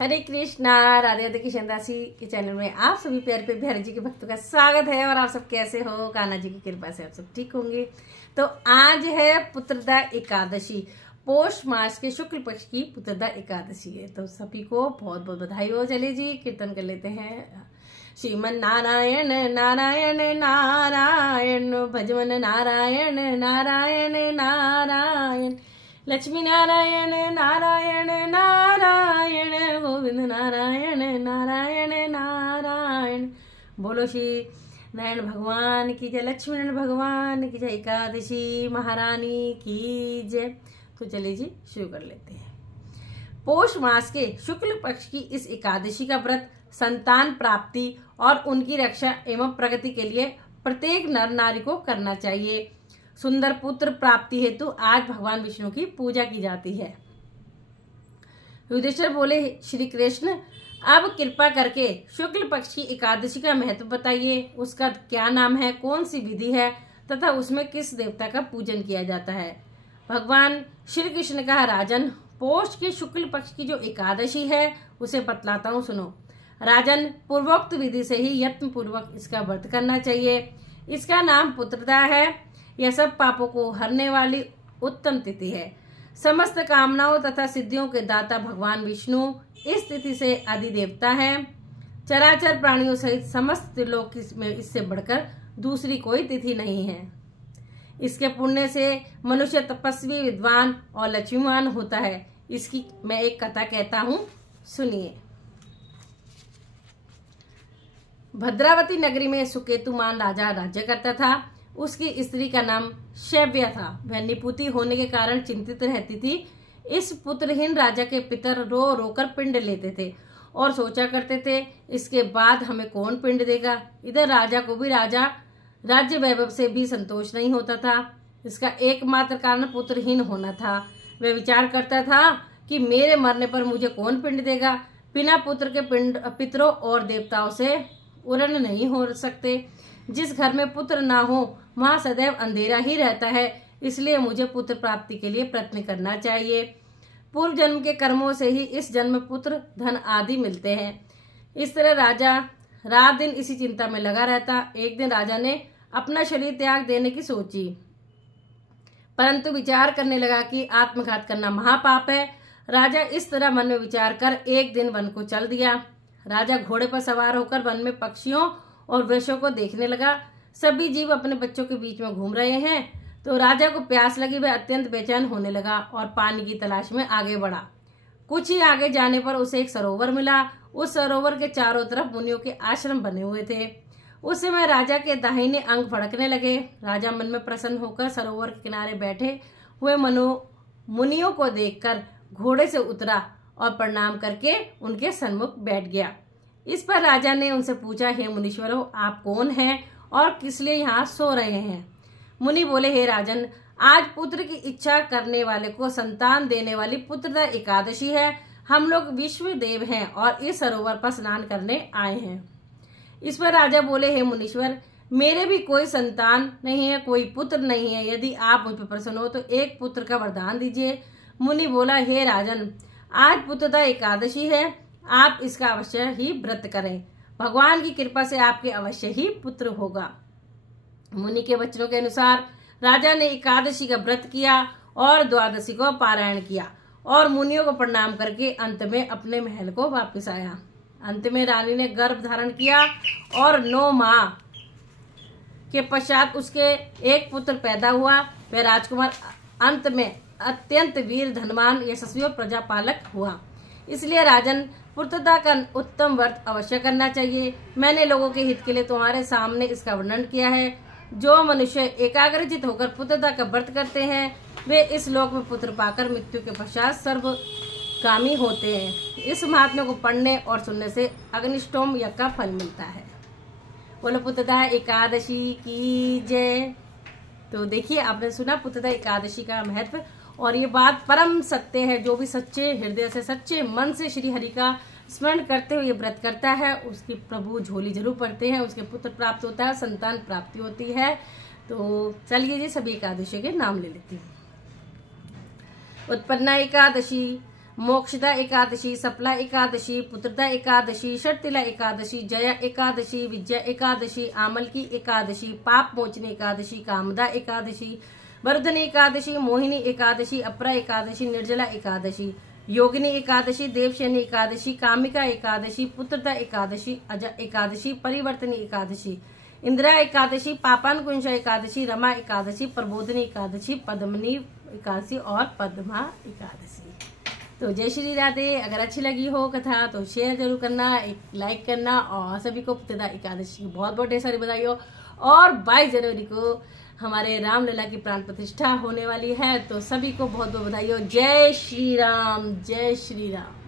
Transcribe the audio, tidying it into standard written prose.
हरे कृष्णा। राधे राधे किशन दासी के चैनल में आप सभी प्यारे पे बिहारी जी के भक्तों का स्वागत है। और आप सब कैसे हो? कान्हा जी की कृपा से आप सब ठीक होंगे। तो आज है पुत्रदा एकादशी, पौष मास के शुक्ल पक्ष की पुत्रदा एकादशी है। तो सभी को बहुत बहुत बधाई हो। चलिए जी कीर्तन कर लेते हैं। श्रीमन नारायण नारायण नारायण भजमन नारायण नारायण नारायण लक्ष्मी नारायण नारायण नारायण गोविंद नारायण नारायण नारायण। बोलो श्री नारायण भगवान की जय, लक्ष्मी नारायण भगवान की जय, एकादशी महारानी की जय। तो चलिए जी शुरू कर लेते हैं। पौष मास के शुक्ल पक्ष की इस एकादशी का व्रत संतान प्राप्ति और उनकी रक्षा एवं प्रगति के लिए प्रत्येक नर नारी को करना चाहिए। सुंदर पुत्र प्राप्ति हेतु आज भगवान विष्णु की पूजा की जाती है। युधिष्ठिर बोले, श्री कृष्ण अब कृपा करके शुक्ल पक्ष की एकादशी का महत्व बताइए। उसका क्या नाम है, कौन सी विधि है तथा उसमें किस देवता का पूजन किया जाता है। भगवान श्री कृष्ण ने कहा, राजन पौष के शुक्ल पक्ष की जो एकादशी है उसे बतलाता हूँ, सुनो। राजन पूर्वोक्त विधि से ही यत्न पूर्वक इसका व्रत करना चाहिए। इसका नाम पुत्रदा है। यह सब पापों को हरने वाली उत्तम तिथि है। समस्त कामनाओं तथा सिद्धियों के दाता भगवान विष्णु इस तिथि से अधिदेवता है। चराचर प्राणियों सहित समस्त त्रिलोक में इससे बढ़कर दूसरी कोई तिथि नहीं है। इसके पुण्य से मनुष्य तपस्वी, विद्वान और लक्ष्मीवान होता है। इसकी मैं एक कथा कहता हूँ, सुनिए। भद्रावती नगरी में सुकेतुमान राजा राज्य करता था। उसकी स्त्री का नाम शैव्या था। वह निपुति होने के कारण चिंतित रहती थी। इस पुत्रहीन राजा के पितर रो रोकर पिंड लेते थे और सोचा करते थे, इसके बाद हमें कौन पिंड देगा। इधर राजा को भी राज्य वैभव से भी संतोष नहीं होता था। इसका एकमात्र कारण पुत्रहीन होना था। वह विचार करता था कि मेरे मरने पर मुझे कौन पिंड देगा। बिना पुत्र के पितरों और देवताओं से उरण नहीं हो सकते। जिस घर में पुत्र ना हो वहां सदैव अंधेरा ही रहता है। इसलिए मुझे पुत्र प्राप्ति के लिए प्रयत्न करना चाहिए। पूर्व जन्म के कर्मों से ही इस जन्म में पुत्र, धन आदि मिलते हैं। इस तरह राजा रात दिन इसी चिंता में लगा रहता। एक दिन राजा ने अपना शरीर त्याग देने की सोची, परंतु विचार करने लगा कि आत्मघात करना महापाप है। राजा इस तरह मन में विचार कर एक दिन वन को चल दिया। राजा घोड़े पर सवार होकर वन में पक्षियों और वृक्षों को देखने लगा। सभी जीव अपने बच्चों के बीच में घूम रहे हैं। तो राजा को प्यास लगी। वह अत्यंत बेचैन होने लगा और पानी की तलाश में आगे बढ़ा। कुछ ही आगे जाने पर उसे एक सरोवर मिला। उस सरोवर के चारों तरफ मुनियों के आश्रम बने हुए थे। उस समय राजा के दाहिने अंग फड़कने लगे। राजा मन में प्रसन्न होकर सरोवर के किनारे बैठे हुए मुनियों को देखकर घोड़े से उतरा और प्रणाम करके उनके सन्मुख बैठ गया। इस पर राजा ने उनसे पूछा, हे मुनीश्वरों, आप कौन हैं और किस लिए यहाँ सो रहे हैं। मुनि बोले, हे राजन, आज पुत्र की इच्छा करने वाले को संतान देने वाली पुत्रदा एकादशी है। हम लोग विश्व देव हैं और इस सरोवर पर स्नान करने आए हैं। इस पर राजा बोले, हे मुनीश्वर, मेरे भी कोई संतान नहीं है, कोई पुत्र नहीं है। यदि आप मुझ पर प्रसन्न हो तो एक पुत्र का वरदान दीजिए। मुनि बोला, हे राजन, आज पुत्रदा एकादशी है, आप इसका अवश्य ही व्रत करें। भगवान की कृपा से आपके अवश्य ही पुत्र होगा। मुनि के वचनों के अनुसार राजा ने एकादशी का व्रत किया और द्वादशी को पारायण किया और मुनियों को प्रणाम करके अंत में अपने महल को वापस आया। अंत में रानी ने गर्भ धारण किया और 9 माह के पश्चात उसके एक पुत्र पैदा हुआ। वह राजकुमार अंत में अत्यंत वीर, धनवान, यशस्वी और प्रजापालक हुआ। इसलिए राजन, पुत्रदा का उत्तम व्रत अवश्य करना चाहिए। मैंने लोगों के हित के लिए तुम्हारे सामने इसका वर्णन किया है। जो मनुष्य एकाग्रचित होकर पुत्रदा का व्रत करते हैं वे इस लोक में पुत्र पाकर मृत्यु के पश्चात सर्वगामी होते हैं। इस महात्म्य को पढ़ने और सुनने से अग्निष्टोम यज्ञ का फल मिलता है। बोलो पुत्रदा एकादशी की जय। तो देखिए, आपने सुना पुत्रदा एकादशी का महत्व, और ये बात परम सत्य है। जो भी सच्चे हृदय से, सच्चे मन से श्री हरि का स्मरण करते हुए ये व्रत करता है, उसकी प्रभु झोली जरूर पड़ते हैं, उसके पुत्र प्राप्त होता है, संतान प्राप्ति होती है। तो चलिए जी सभी एकादशी के नाम ले लेती हूँ। उत्पन्ना एकादशी, मोक्षदा एकादशी, सफला एकादशी, पुत्रदा एकादशी, षटतिला एकादशी, जया एकादशी, विजया एकादशी, आमलकी एकादशी, पाप मोचनी एकादशी, कामदा एकादशी, वर्धनी एकादशी, मोहिनी एकादशी, अपरा एकादशी, निर्जला एकादशी, योगिनी एकादशी, देवशयनी एकादशी, कामिका एकादशी, पुत्रदा एकादशी, अजा एकादशी, परिवर्तनी एकादशी, इंदिरा एकादशी, पापानुकुंजा एकादशी, रमा एकादशी, प्रबोधनी एकादशी, पद्मनी एकादशी और पद्मा एकादशी। तो जय श्री राधे। अगर अच्छी लगी हो कथा तो शेयर जरूर करना, एक लाइक करना और सभी को पुत्रदा एकादशी की बहुत बहुत ढेर सारी बधाई हो। और 22 जनवरी को हमारे रामलला की प्राण प्रतिष्ठा होने वाली है, तो सभी को बहुत बहुत बधाई हो। जय श्री राम, जय श्री राम।